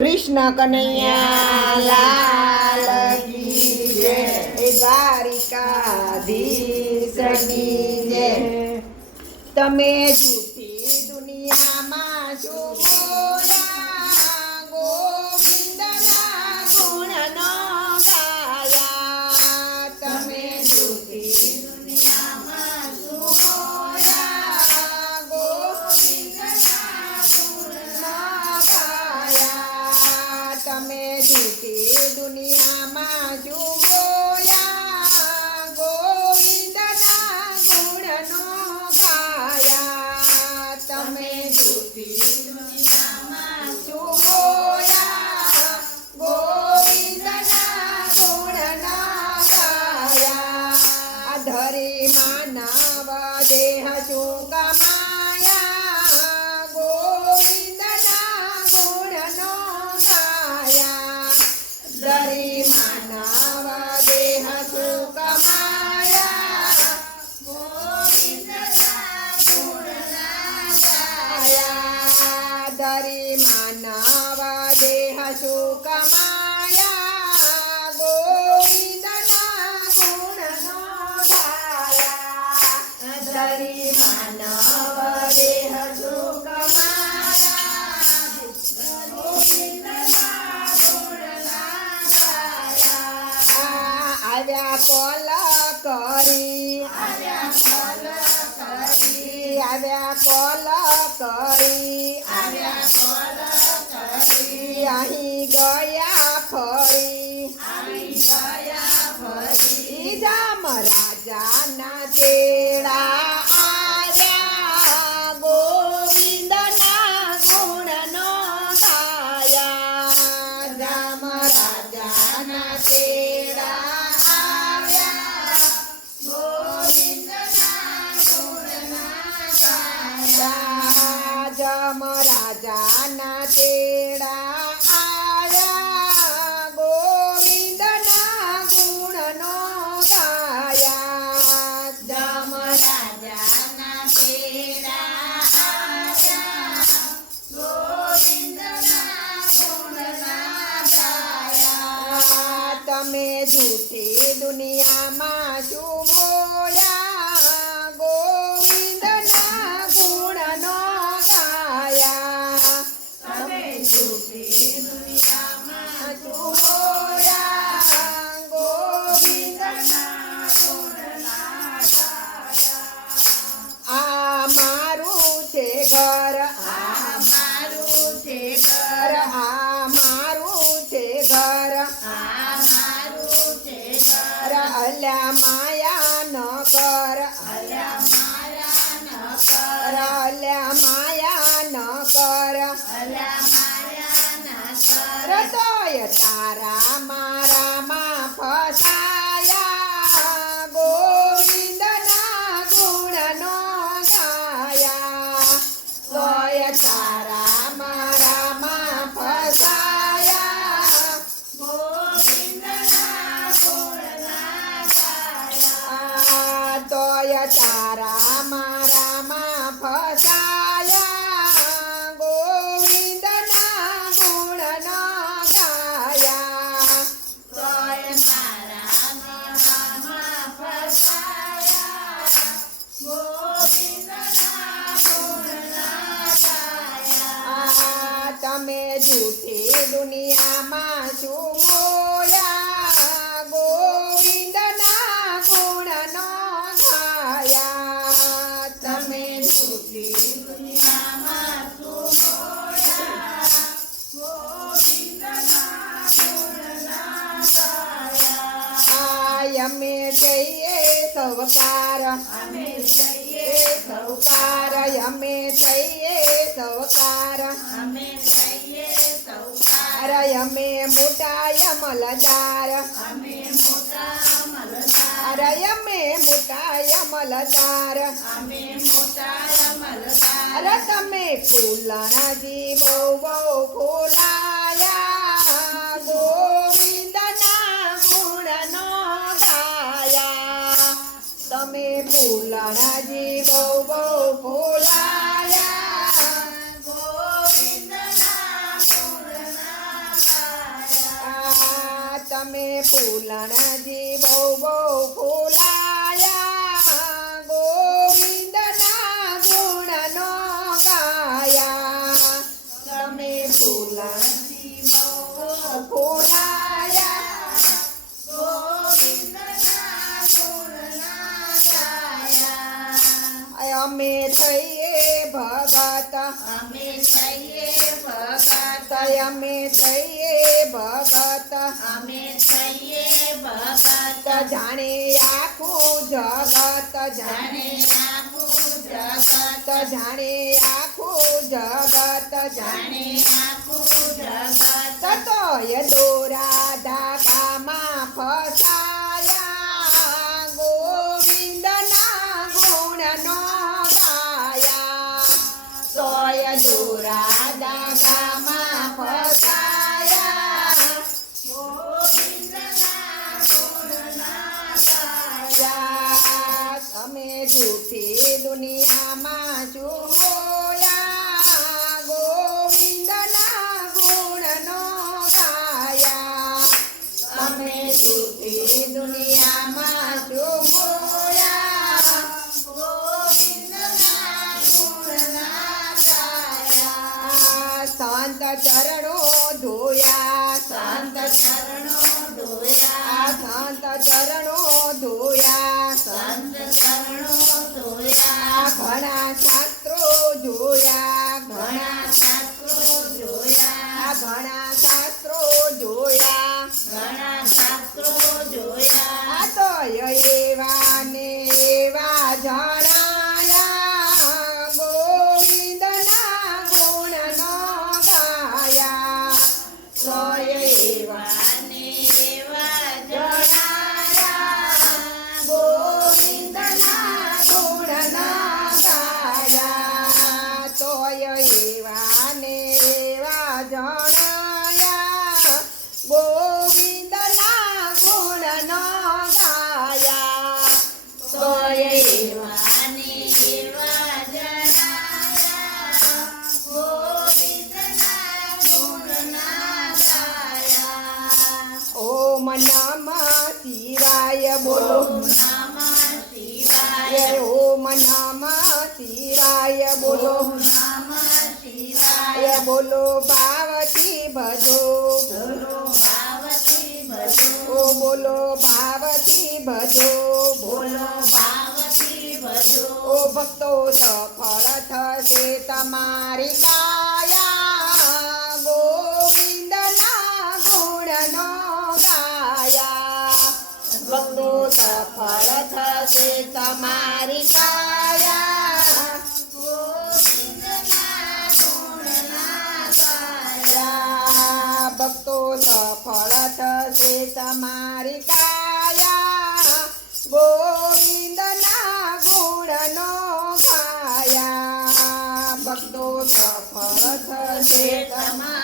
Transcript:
કૃષ્ણ કનૈયા લાલ કી જય દ્વારિકાધીશ કી જય તમે જૂઠ ધરી માનવા દેહ શું કમાયા. ગોવિંદના ગુણનો ગાયા. ધરી માનવા દેહ શું કમાયા. ગોવિંદના ગુણના ગાયા. ધરી માનવા દેહ શું કમાયા. તમે જૂઠી દુનિયામાં શું બોયા કર અલ્યા માયા ન કર રતોય તારા મા તમે જૂઠી દુનિયામાં શું મોયા ગોવિંદના ગુણનો ગાયા. તમે જૂઠી દુનિયામાં અમે કહીએ સવકાર અમે કહીએ સવકાર અમે કહીએ સવકાર અમે અરે અમે મોટા અમલદાર અરે અમે મોટા અમલદાર અરે તમે ફૂલણા જીવો બહુ ફૂલા. ફૂલણજી બહુ બહુ ફૂલાયા. ગોવિંદના ગુણનો ગાયા. તમે ફૂલણજી બહુ ફૂલાયા. ગોવિંદના ગુણના ગાયા. અમે થઈએ ભગત અમે થઈએ ભગત અમે થઈએ ભગત અમે થઈએ ભગત જાણે આખું જગત જાણે આખું જગત જાણે આખું જગત જાણે આખું જગત તતોય દોરા ધાકામાં ફસાયા Señor. ચરણો ધોયા. સંત ચરણો ધોયા. સંત ચરણો ધોયા. સંત ચરણો ધોયા. ઘણા શાસ્ત્રો જોયા શિવાય બોલો ભાવથી ભજો. ઓ બોલો ભાવતી ભજો. બોલો ભક્તો સફળ થશે તમારી કાયા. સફળ થશે તમારી કાયા. ભક્તો સફળ થશે તમારી કાયા. ગોવિંદના ગુણનો ગાયા ભક્તો સફળ થશે તમારી